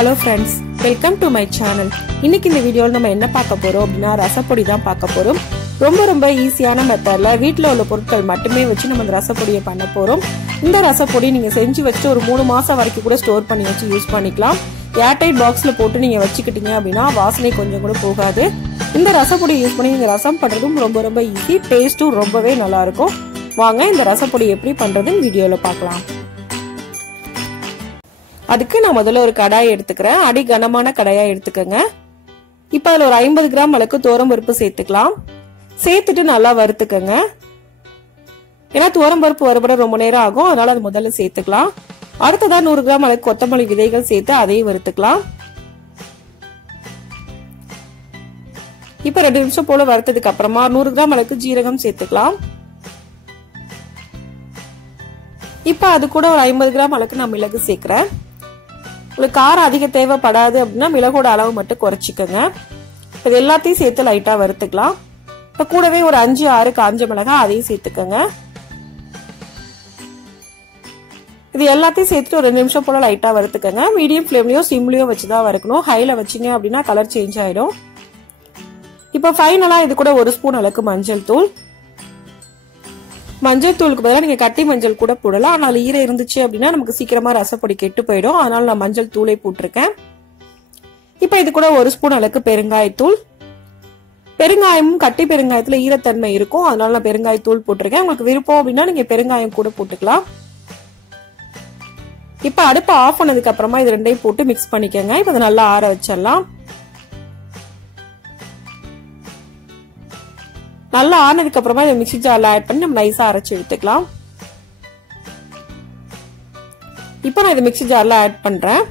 Hello friends, welcome to my channel. இன்னைக்கு இந்த வீடியோல நம்ம என்ன பார்க்க போறோம் அப்படினா ரசப்பொடி தான் பார்க்க போறோம். ரொம்ப ஈஸியான மெத்தட்ல வீட்ல உள்ள பொருட்கள் மட்டுமே வச்சு நம்ம இந்த ரசப்பொடியை பண்ண போறோம். இந்த ரசப்பொடி நீங்க செஞ்சு வச்சு ஒரு 3 மாசம் வரைக்கும் கூட ஸ்டோர் பண்ணி வச்சு யூஸ் பண்ணிக்கலாம். ஏர்டைட் பாக்ஸ்ல போட்டு நீங்க வச்சிக்கிட்டீங்க அப்படினா வாசனை கொஞ்சம் கூட போகாது. இந்த ரசப்பொடி யூஸ் பண்ணி நீங்க ரசம் பண்றதும் ரொம்ப ஈஸி, டேஸ்டும் ரொம்பவே நல்லா இருக்கும். வாங்க இந்த ரசப்பொடி எப்படி பண்றதுன்னு வீடியோல பார்க்கலாம். அதுக்கு நான் முதல்ல ஒரு கடாய் எடுத்துக்கிறேன். அடி கனமான கடாயா எடுத்துக்கங்க. இப்ப அதுல ஒரு 50 கிராம் அளவுக்கு துவரம்பருப்பு சேர்த்துக்கலாம். சேர்த்துட்டு நல்லா வறுத்துக்கங்க. ஏன்னா துவரம்பருப்பு வறுபட ரொம்ப நேரம் ஆகும், அதனால அது முதல்ல சேர்த்துக்கலாம். அடுத்ததா 100 கிராம் அளவுக்கு கொத்தமல்லி விதைகள் சேர்த்து அதையும் வறுத்துக்கலாம். இப்ப 2 நிமிஷம் போல வறுத்ததுக்கு அப்புறமா 100 கிராம் அளவுக்கு ஜீரகம் சேர்த்துக்கலாம். இப்ப அது கூட ஒரு 50 கிராம் அளவுக்கு நான் மிளகு சேர்க்கிறேன். உங்களுக்கு காரம் அதிகம் தேவைப்படாது அப்படின்னா மிளகோட அளவு மட்டும் குறைச்சிக்கோங்க. இது எல்லாத்தையும் சேர்த்து லைட்டா வறுத்துக்கலாம். இப்ப கூடவே ஒரு 5-6 காஞ்ச மிளகாய் அதையும் சேர்த்துக்கோங்க. இது எல்லாத்தையும் சேர்த்துட்டு ஒரு 2 நிமிஷம் போல லைட்டா வறுத்துக்கோங்க. மீடியம் ஃபிளேம்லயும் சிம்லயும் வச்சுதான் வறுக்கணும். ஹைல வச்சீங்க அப்படின்னா கலர் சேஞ்ச் ஆயிடும். இப்ப ஃபைனலா இது கூட 1 ஸ்பூன் அளவுக்கு மஞ்சள் தூள். மஞ்சள் தூளுக்கு பதிலாக நீங்க கட்டி மஞ்சள் கூட போடலாம். ஆனால் ஈரம் இருந்துச்சு அப்படின்னா நமக்கு சீக்கிரமா ரசப்பொடி கெட்டு போயிடும், அதனால நான் மஞ்சள் தூளை போட்டிருக்கேன். இப்ப இது கூட 1 ஸ்பூன் அளவுக்கு பெருங்காயத்தூள். பெருங்காயமும் கட்டி பெருங்காயத்துல ஈரத்தன்மை இருக்கும், அதனால நான் பெருங்காயத்தூள் போட்டிருக்கேன். உங்களுக்கு விருப்பம் அப்படின்னா நீங்க பெருங்காயம் கூட போட்டுக்கலாம். இப்ப அடுப்பு ஆஃப் பண்ணதுக்கு அப்புறமா இது ரெண்டையும் போட்டு மிக்ஸ் பண்ணிக்கோங்க. இப்ப அதை நல்லா ஆற வச்சிடலாம். நல்லா ஆனதுக்கு அப்புறமா இதை மிக்ஸி ஜார்ல ஆட் பண்ணி நம்ம நைஸா அரைச்சு எடுத்துக்கலாம். இப்போ நான் இதை மிக்ஸி ஜார்ல ஆட் பண்றேன்.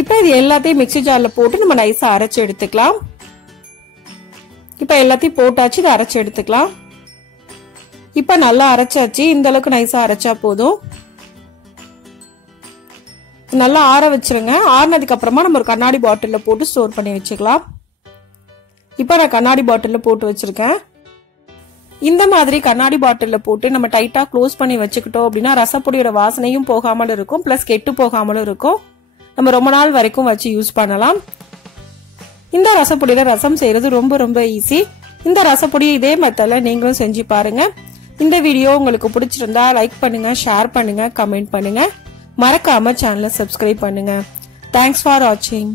இப்போ இது எல்லாத்தையும் மிக்ஸி ஜார்ல போட்டு நம்ம நைஸா அரைச்சு எடுத்துக்கலாம். இப்போ எல்லாத்தையும் போட்டாச்சு, இதை அரைச்சு எடுத்துக்கலாம். இப்போ நல்லா அரைச்சாச்சு. இந்த அளவுக்கு நைஸா அரைச்சா போதும். நல்லா ஆற வச்சிருங்க. ஆறினதுக்கு அப்புறமா நம்ம ஒரு கண்ணாடி பாட்டில்ல போட்டு ஸ்டோர் பண்ணி வச்சுக்கலாம். இப்ப நான் கண்ணாடி பாட்டில்ல போட்டு வச்சிருக்கேன். இந்த மாதிரி கண்ணாடி பாட்டில்ல போட்டு நம்ம டைட்டா க்ளோஸ் பண்ணி வச்சுக்கிட்டோம் அப்படின்னா ரசப்பொடியோட வாசனையும் போகாமல் இருக்கும், பிளஸ் கெட்டு போகாமலும் இருக்கும். நம்ம ரொம்ப நாள் வரைக்கும் வச்சு யூஸ் பண்ணலாம். இந்த ரசப்பொடியில ரசம் செய்யறது ரொம்ப ஈஸி. இந்த ரசப்பொடி இதே மெத்தட்ல நீங்களும் செஞ்சு பாருங்க. இந்த வீடியோ உங்களுக்கு பிடிச்சிருந்தா லைக் பண்ணுங்க, ஷேர் பண்ணுங்க, கமெண்ட் பண்ணுங்க. மறக்காம சேனலை சப்ஸ்கிரைப் பண்ணுங்க. தேங்க்ஸ் ஃபார் வாட்சிங்.